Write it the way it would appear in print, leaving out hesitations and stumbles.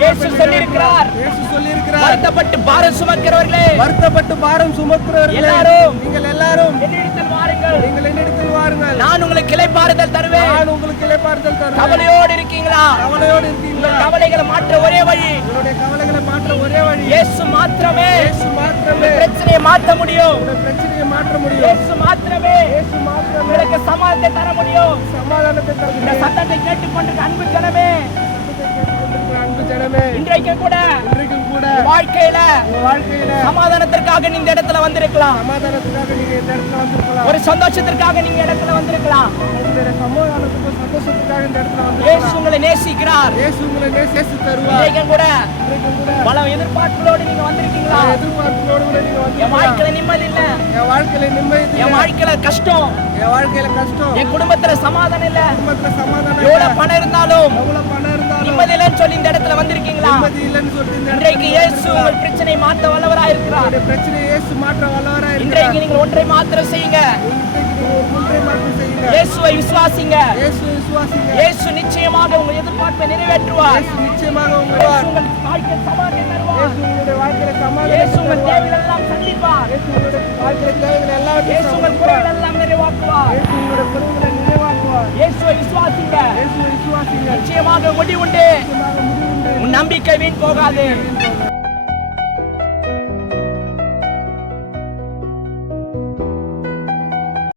இயேசு சொல்லியிருக்கிறார். வருத்தப்பட்டு பாரம் சுமக்கிறவர்களே, எல்லாரும் நீங்கள் எல்லாரும் என்னிடத்தில் வாருங்கள், நீங்கள் என்னிடத்தில் வாருங்கள், நான் உங்களுக்கு இளைப்பாறுதல் தருவேன். நான் உங்களுக்கு இளைப்பாறுதல் தருவேன். கவலையோடு இருக்கீங்களா? கவலையோடு இருக்கீங்களா? கவலைகளை மாற்ற ஒரே வழி, உங்களுடைய கவலைகளை மாற்ற ஒரே வழி இயேசு மாத்திரமே. இயேசு மாத்திரமே பிரச்சனையை மாற்ற முடியும். உங்களுடைய பிரச்சனையை மாற்ற முடியும். இயேசு மாத்திரமே இயேசு மாத்திரமே உங்களுக்கு சமாதானத்தை தர முடியும். சமாதானத்தை தர இந்த முடியும். சத்தத்தை கேட்டுக்கொண்டிருக்க அன்பு ஜனமே, அன்பு ஜனமே, இன்றைக்கு கூட இன்றைக்கும் கூட வாழ்க்கையில உங்க வாழ்க்கையில சமாதானத்திற்காக நீங்க இடத்துல வந்திருக்கலாம். சமாதானத்துக்காக நீங்க இந்த இடத்துல வந்திருக்கலாம். ஒரு சந்தோஷத்திற்காக நீங்க இடத்துல வந்திருக்கலாம். உங்களுடைய சமாதானத்துக்கும் சந்தோஷத்துக்காக இந்த இடத்துல இயேசு வந்திருக்கலாம். உங்களை நேசிக்கிறார். இயேசு உங்களை நேசித்து தருவார். இன்றைக்கும் கூட இன்றைக்கும் கூட பல எதிர்பார்ப்புகளோடு நீங்க வந்திருக்கீங்களா? எதிர்பார்ப்புகளோடு கூட நீங்க என் வந்திருக்கலாம். வாழ்க்கையில நிம்மதி இல்ல, என் வாழ்க்கையில நிம்மதி இல்லை. என் வாழ்க்கையில கஷ்டம், என் வாழ்க்கையில கஷ்டம், என் குடும்பத்துல சமாதானம் இல்ல, குடும்பத்துல சமாதானம் இல்லை. எவ்வளவு பணம் இருந்தாலும் எவ்வளவு பணம் இருந்தாலும் நிம்மதி இல்லைன்னு சொல்லி இந்த இடத்துல வந்திருக்கீங்களா? நிம்மதி இல்லைன்னு சொல்லிட்டு இந்த இன்றைக்கு இடத்துல இயேசு வந்திருக்கலாம். உங்கள் பிரச்சனை மாற்ற வல்லவராய் இருக்கிறார். உங்களுடைய பிரச்சனையை இயேசு மாற்ற வல்லவரா இருக்கிறார். இன்றைக்கு நீங்கள் ஒன்றை மாத்திரம் செய்யுங்க, இன்றைக்கு நீங்க ஒரு ஒன்றை மாற்றம் செய்யுங்க. இயேசுவை விசுவாசிங்க. இயேசு விசுவாசிங்க. இயேசு நிச்சயமாக உங்கள் எதிர்பார்ப்பை நிறைவேற்றுவார். இயேசு நிச்சயமாக இயேசு உங்கள் உங்கள் வாழ்க்கையில் சமாதானம் தருவார். இயேசு உங்களுடைய வாழ்க்கையில இயேசு உங்கள் சமாதானம் தேவைகள் எல்லாம் சந்திப்பார். இயேசு உங்களுடைய வாழ்க்கையில தேவைகள் எல்லாவற்றையும் இயேசு உங்கள் குறைகள் எல்லாம் நிறைவாக்குவார். இயேசு உங்களுடைய குறைகளை நிறைவாக்குவார். இயேசுவை விசுவாசிங்க, இயேசுவை விசுவாசிங்க. நிச்சயமாக முடிவுண்டு. நிச்சயமாக முடிவுண்டு. உன் நம்பிக்கை வீண் போகாது. வீண் போகாது.